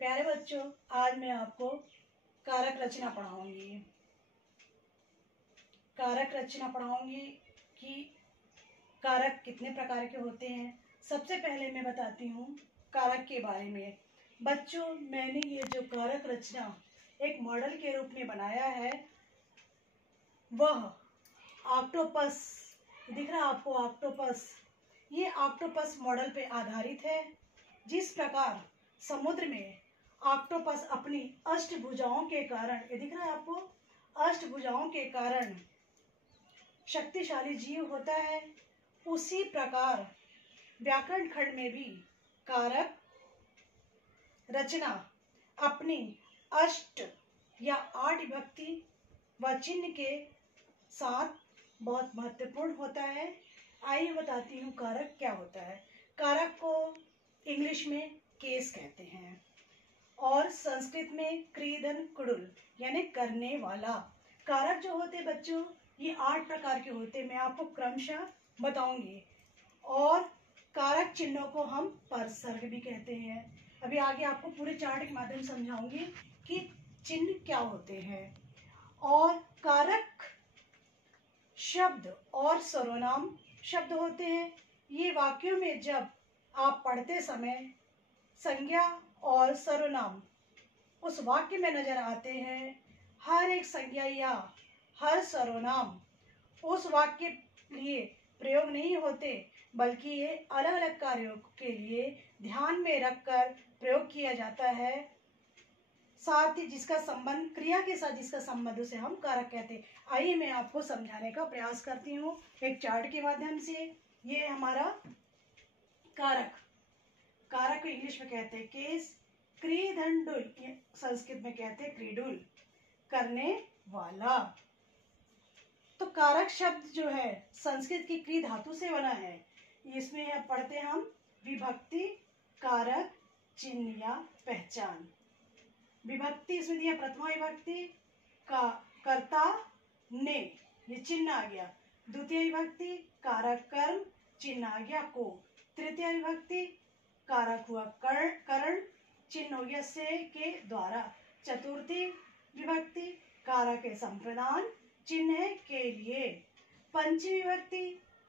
प्यारे बच्चों, आज मैं आपको कारक रचना पढ़ाऊंगी। कारक रचना पढ़ाऊंगी कि कारक कितने प्रकार के होते हैं। सबसे पहले मैं बताती हूँ कारक के बारे में। बच्चों, मैंने ये जो कारक रचना एक मॉडल के रूप में बनाया है, वह ऑक्टोपस, दिख रहा आपको ऑक्टोपस, ये ऑक्टोपस मॉडल पे आधारित है। जिस प्रकार समुद्र में ऑक्टोपस अपनी अष्टभुजाओं के कारण, ये दिख रहा है आपको, अष्टभुजाओं के कारण शक्तिशाली जीव होता है, उसी प्रकार व्याकरण खंड में भी कारक रचना अपनी अष्ट या आठ विभक्ति व चिन्ह के साथ बहुत महत्वपूर्ण होता है। आइए बताती हूँ कारक क्या होता है। कारक को इंग्लिश में केस कहते हैं और संस्कृत में क्रीदन कुडुल यानी करने वाला। कारक जो होते बच्चों, ये 8 प्रकार के होते, मैं आपको क्रमशः बताऊंगी। और कारक चिन्हों को हम परसर्ग भी कहते हैं। अभी आगे आपको पूरे चार्ट के माध्यम से समझाऊंगी कि चिन्ह क्या होते हैं। और कारक शब्द और सर्वनाम शब्द होते हैं। ये वाक्यों में जब आप पढ़ते समय संज्ञा और सर्वनाम उस वाक्य में नजर आते हैं। हर एक संज्ञा या हर सर्वनाम उस वाक्य लिए प्रयोग नहीं होते, बल्कि ये अलग अलग कार्यों के लिए ध्यान में रखकर प्रयोग किया जाता है। साथ ही जिसका संबंध क्रिया के साथ जिसका संबंध, उसे हम कारक कहते हैं। आइए मैं आपको समझाने का प्रयास करती हूँ एक चार्ट के माध्यम से। ये हमारा कारक, कारक को इंग्लिश में कहते हैं केस, क्रीदंडुल संस्कृत में कहते हैं क्रीडुल, करने वाला। तो कारक शब्द जो है संस्कृत की क्री धातु से बना है। इसमें पढ़ते हम विभक्ति, कारक, चिन्ह या पहचान। विभक्ति इसमें दिया प्रथमा विभक्ति का कर्ता ने, ये चिन्ह आ गया। द्वितीय विभक्ति कारक कर्म, चिन्ह आ गया को। तृतीय विभक्ति कारक हुआ करण, चिन्ह हो गया से के द्वारा। चतुर्थी विभक्ति कारक है संप्रदान, चिन्ह है के लिए। पंचमी विभक्ति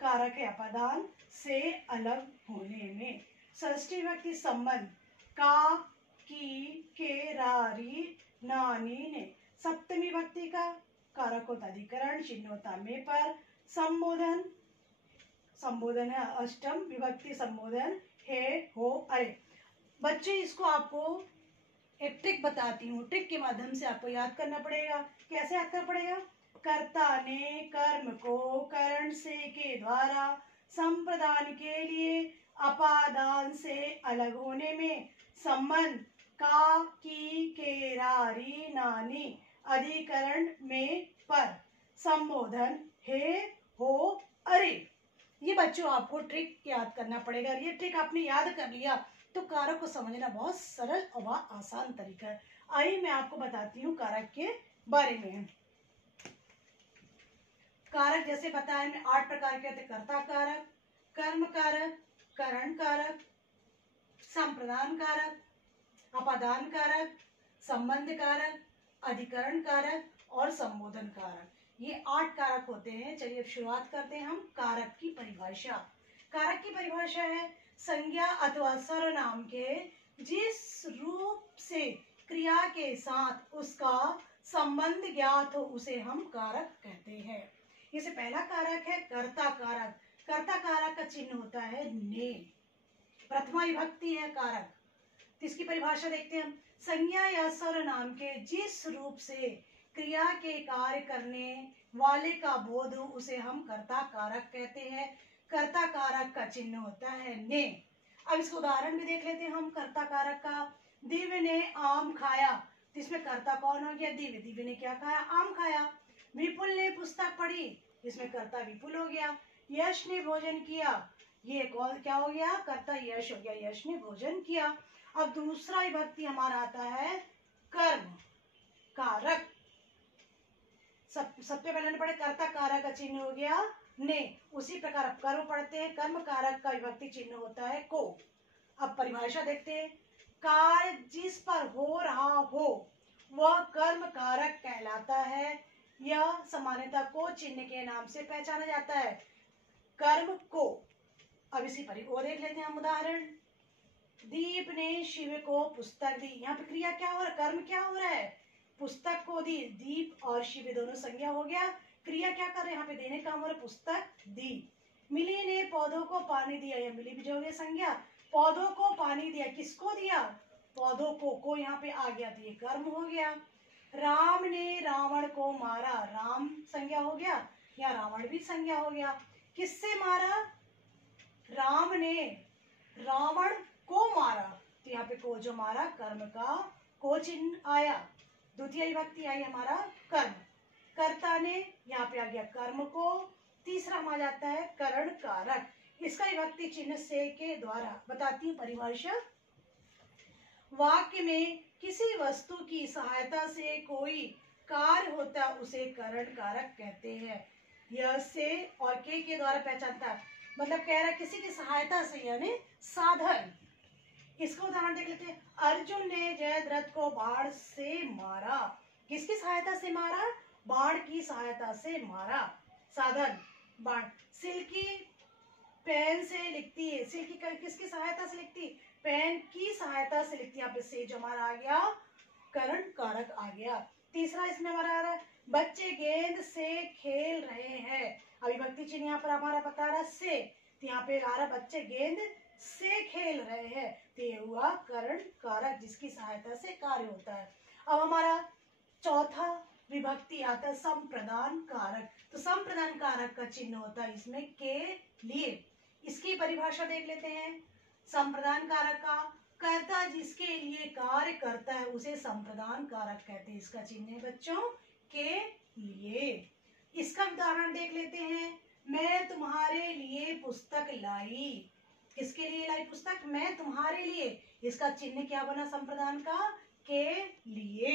कारक है अपादान, से अलग होने में। षष्ठी विभक्ति संबंध का, की, के, रारी, नानी, ने। सप्तमी विभक्ति का कारक होता अधिकरण, चिन्ह होता में पर। संबोधन, संबोधन है अष्टम विभक्ति संबोधन है, हो, अरे। बच्चे, इसको आपको एक ट्रिक बताती हूँ, ट्रिक के माध्यम से आपको याद करना पड़ेगा। कैसे याद करना पड़ेगा? कर्ता ने कर्म को करण से के द्वारा संप्रदान के लिए अपादान से अलग होने में। संबंध का, की, के, रारी, नानी, अधिकरण में पर। संबोधन है, हो, अरे। ये बच्चों आपको ट्रिक याद करना पड़ेगा। ये ट्रिक आपने याद कर लिया तो कारक को समझना बहुत सरल और आसान तरीका है। आइए मैं आपको बताती हूँ कारक के बारे में। कारक जैसे बताया मैं 8 प्रकार के होते, कर्ता कारक, कर्म कारक, करण कारक, संप्रदान कारक, अपादान कारक, संबंध कारक, अधिकरण कारक और संबोधन कारक। ये 8 कारक होते हैं। चलिए अब शुरुआत करते हैं हम कारक की परिभाषा। कारक की परिभाषा है संज्ञा अथवा सर्वनाम के जिस रूप से क्रिया के साथ उसका संबंध ज्ञात हो उसे हम कारक कहते हैं। इसे पहला कारक है कर्ता कारक। कर्ता कारक का चिन्ह होता है ने, प्रथमा विभक्ति है कारक। तो इसकी परिभाषा देखते हैं हम। संज्ञा या सर्वनाम के जिस रूप से क्रिया के कार्य करने वाले का बोध हो उसे हम कर्ता कारक कहते हैं। कर्ता कारक का चिन्ह होता है ने। अब इसका उदाहरण भी देख लेते हैं हम कर्ता कारक का। दिव्य ने आम खाया, तो इसमें कर्ता कौन हो गया? दिव्य। दिव्य ने क्या खाया? आम खाया। विपुल ने पुस्तक पढ़ी, इसमें कर्ता विपुल हो गया। यश ने भोजन किया, ये कौन क्या हो गया? कर्ता यश हो गया, यश ने भोजन किया। अब दूसरा विभक्ति हमारा आता है कर्म कारक। सबसे पहले पढ़े कर्ता कारक का चिन्ह हो गया ने। उसी प्रकार अब कर्म पढ़ते हैं। कर्म कारक का विभक्ति चिन्ह होता है को। अब परिभाषा देखते हैं। कार्य जिस पर हो रहा हो वह कर्म कारक कहलाता है। यह सामान्यतः को चिन्ह के नाम से पहचाना जाता है। कर्म को, अब इसी पर और देख लेते हैं हम उदाहरण। दीप ने शिव को पुस्तक दी। यहाँ पे क्रिया क्या हो रहा है, कर्म क्या हो रहा है, पुस्तक को दी। दीप और शिव दोनों संज्ञा हो गया। क्रिया क्या कर रहे हैं यहाँ पे, देने का हो रहा है, पुस्तक दी। मिली ने पौधों को पानी दिया, यह मिली भी जो हो गया संज्ञा। पौधों को पानी दिया, किसको दिया, पौधों को यहाँ पे आ गया तो ये कर्म हो गया। राम ने रावण को मारा, राम संज्ञा हो गया, यहाँ रावण भी संज्ञा हो गया। किससे मारा, राम ने रावण को मारा, तो यहाँ पे को जो मारा कर्म का को चिन्ह आया, द्वितीय विभक्ति आई हमारा कर्म। कर्ता ने यहाँ पे आ गया कर्म को। तीसरा हमारा जाता है करण कारक, इसका विभक्ति चिन्ह से के द्वारा। बताती हूँ परिभाषा। वाक्य में किसी वस्तु की सहायता से कोई कार्य होता है उसे करण कारक कहते हैं। यह से और के द्वारा पहचानता है, मतलब कह रहा है किसी की सहायता से, यानी साधन। इसका उदाहरण देख लेते हैं। अर्जुन ने जयद्रथ को बाण से मारा, किसकी सहायता से मारा, बाण की सहायता से मारा, साधन बाण। सिल्की पेन से लिखती है, सिल्की किसकी सहायता से लिखती, पेन की सहायता से लिखती है। यहाँ पे से जो हमारा आ गया करण कारक आ गया। तीसरा इसमें हमारा आ रहा है बच्चे गेंद से खेल रहे हैं, अविभक्ति चिन्ह यहाँ पर हमारा बता रहा से, तो यहाँ पे आ रहा बच्चे गेंद से खेल रहे हैं, तो ये हुआ करण कारक जिसकी सहायता से कार्य होता है। अब हमारा चौथा विभक्ति आता है संप्रदान कारक। तो संप्रदान कारक का चिन्ह होता है इसमें के लिए। इसकी परिभाषा देख लेते हैं। संप्रदान कारक का कर्ता जिसके लिए कार्य करता है उसे संप्रदान कारक कहते हैं। इसका चिन्ह है बच्चों के लिए। इसका उदाहरण देख लेते हैं। मैं तुम्हारे लिए पुस्तक लाई, किसके लिए लाई पुस्तक, मैं तुम्हारे लिए। इसका चिन्ह क्या बना संप्रदान का, के लिए।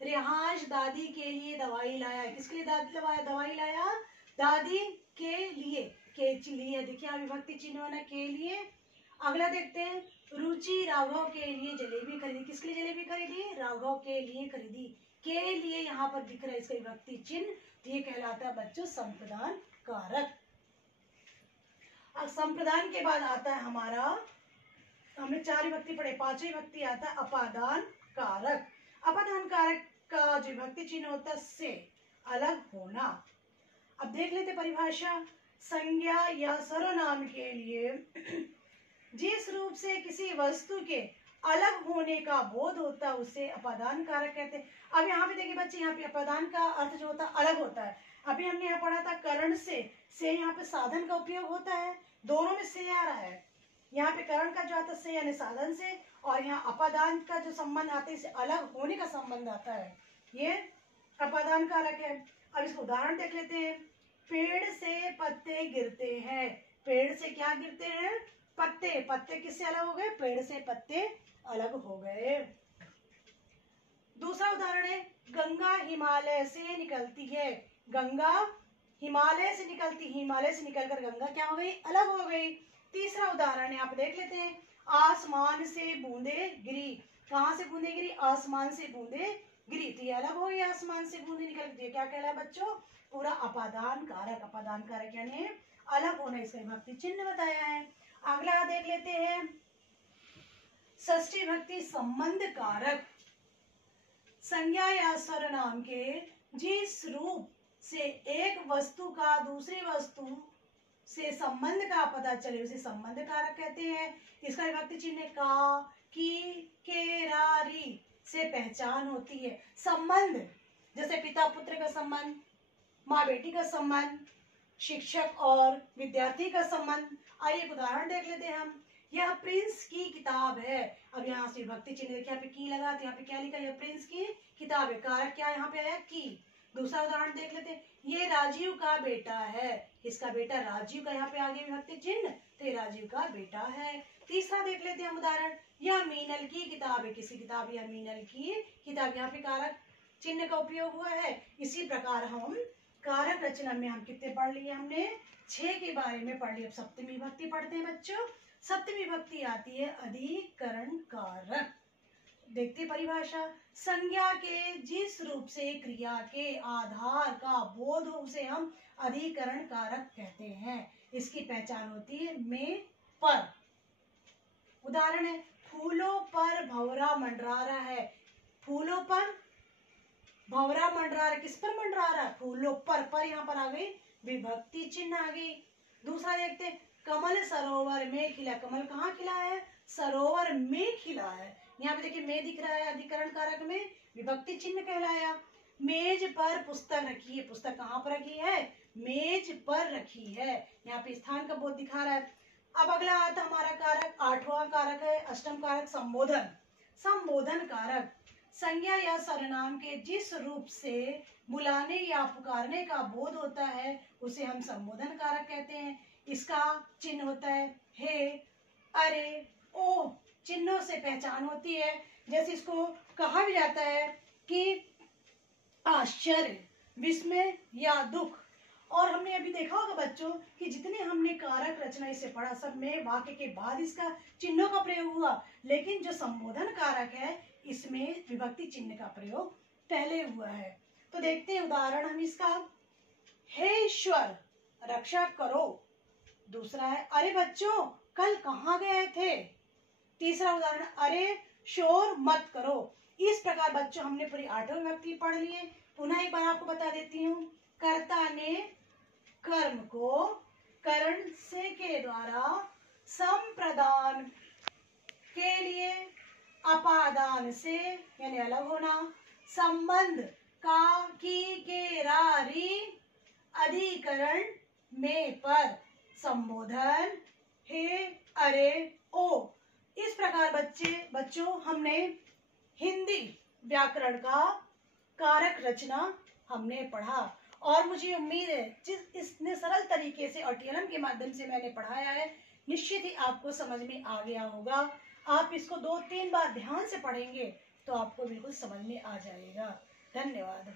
रिहाज दादी के लिए दवाई लाया, किसके लिए दवाई लाया, दादी के लिए, के लिए। देखिए विभक्ति चिन्ह बना के लिए। अगला देखते हैं। रुचि राघव के लिए जलेबी खरीदी, किसके लिए जलेबी खरीदी, राघव के लिए खरीदी, के लिए यहाँ पर दिख रहा है इसका विभक्ति चिन्ह, तो ये कहलाता है बच्चों संप्रदान कारक। अब संप्रदान के बाद आता है हमारा, हमने 4 विभक्ति पढ़े, 5वीं विभक्ति आता है अपादान कारक। अपादान कारक का जो विभक्ति चिन्ह होता है से अलग होना। अब देख लेते परिभाषा। संज्ञा या सर्वनाम के लिए जिस रूप से किसी वस्तु के अलग होने का बोध होता है उसे अपादान कारक कहते हैं। अब यहाँ पे देखिए बच्चे, यहाँ पे अपादान का अर्थ जो होता है अलग होता है। अभी हमने यहाँ पढ़ा था करण से यहाँ पे साधन का उपयोग होता है, दोनों में से आ रहा है। यहाँ पे करण का जो आता है से यानी साधन से, और यहाँ अपादान का जो संबंध आता है इससे अलग होने का संबंध आता है, ये अपादान कारक है। अब इसको उदाहरण देख लेते हैं। पेड़ से पत्ते गिरते हैं, पेड़ से क्या गिरते हैं, पत्ते। पत्ते किससे अलग हो गए, पेड़ से पत्ते अलग हो गए। दूसरा उदाहरण है गंगा हिमालय से निकलती है, गंगा हिमालय से निकलती, हिमालय से निकलकर गंगा क्या हो गई, अलग हो गई। तीसरा उदाहरण है, आप देख लेते हैं। आसमान से बूंदे गिरी, कहाँ से बूंदे गिरी, आसमान से बूंदे गिरी, तो ये अलग हो गई, आसमान से बूंदे निकलती है, क्या कहला बच्चों, पूरा अपादान कारक। अपादान कारक यानी अलग होना, इसका विभक्ति चिन्ह बताया है। अगला देख लेते हैं षष्ठी विभक्ति संबंध कारक। संज्ञा या सर्वनाम के जिस रूप से एक वस्तु का दूसरी वस्तु से संबंध का पता चले उसे संबंध कारक कहते हैं। इसका विभक्ति चिन्ह का, की, के, रा, री से पहचान होती है। संबंध जैसे पिता पुत्र का संबंध, माँ बेटी का संबंध, शिक्षक और विद्यार्थी का संबंध। आइए एक उदाहरण देख लेते हैं हम। यह प्रिंस की किताब है। अब यहाँ से विभक्ति चिन्ह देखिए, यहाँ पे की लगा तो यहाँ पे क्या लिखा, यह प्रिंस की किताब है, कारक क्या यहाँ पे आया, की। दूसरा उदाहरण देख लेते हैं। ये राजीव का बेटा है, इसका बेटा राजीव का यहाँ पे आगे विभक्ति चिन्ह, तो ये राजीव का बेटा है। तीसरा देख लेते हैं हम उदाहरण। यह मीनल की किताब है, किसी किताब, यह मीनल की किताब, यहाँ पे कारक चिन्ह का उपयोग हुआ है। इसी प्रकार हम कारक रचना में हम कितने पढ़ लिए, हमने 6 के बारे में पढ़ लिया। अब सप्तमी विभक्ति पढ़ते हैं बच्चों। सप्तमी विभक्ति आती है अधिकरण कारक। देखते परिभाषा, संज्ञा के जिस रूप से क्रिया के आधार का बोध हो उसे हम अधिकरण कारक कहते हैं। इसकी पहचान होती है में पर। उदाहरण है, फूलों पर भंवरा मंडरा रहा है। फूलों पर भंवरा मंडरा रहा है, किस पर मंडरा रहा है? फूलों पर यहाँ पर आ गई विभक्ति चिन्ह आ गई। दूसरा देखते हैं, कमल सरोवर में खिला। कमल कहाँ खिला है? सरोवर में खिला है। यहाँ पे देखिए में दिख रहा है, अधिकरण कारक में विभक्ति चिन्ह कहलाया। मेज पर पुस्तक रखी है। पुस्तक कहाँ पर रखी है? मेज पर रखी है। यहाँ पे स्थान का बोध दिखा रहा है। अब अगला आता हमारा कारक, आठवां कारक है अष्टम कारक संबोधन। संबोधन कारक संज्ञा या सर्वनाम के जिस रूप से बुलाने या पुकारने का बोध होता है उसे हम संबोधन कारक कहते हैं। इसका चिन्ह होता है हे, अरे, ओ। चिन्हों से पहचान होती है। जैसे इसको कहा भी जाता है कि आश्चर्य, विस्मय या दुख। और हमने अभी देखा होगा बच्चों कि जितने हमने कारक रचना इसे पढ़ा, सब में वाक्य के बाद इसका चिन्हों का प्रयोग हुआ, लेकिन जो संबोधन कारक है इसमें विभक्ति चिन्ह का प्रयोग पहले हुआ है। तो देखते हैं उदाहरण हम इसका। हे ईश्वर रक्षा करो। दूसरा है, अरे बच्चों कल कहाँ गए थे। तीसरा उदाहरण, अरे शोर मत करो। इस प्रकार बच्चों हमने पूरी 8 विभक्ति पढ़ लिए। पुनः एक बार आपको बता देती हूँ। कर्ता ने कर्म को करण से के द्वारा संप्रदान के लिए अपादान से यानी अलग होना, संबंध का की के री अधिकरण में पर संबोधन हे, अरे, ओ। इस प्रकार बच्चों हमने हिंदी व्याकरण का कारक रचना हमने पढ़ा। और मुझे उम्मीद है जिस इसने सरल तरीके से और TLM के माध्यम से मैंने पढ़ाया है, निश्चित ही आपको समझ में आ गया होगा। आप इसको 2-3 बार ध्यान से पढ़ेंगे तो आपको बिल्कुल समझ में आ जाएगा। धन्यवाद।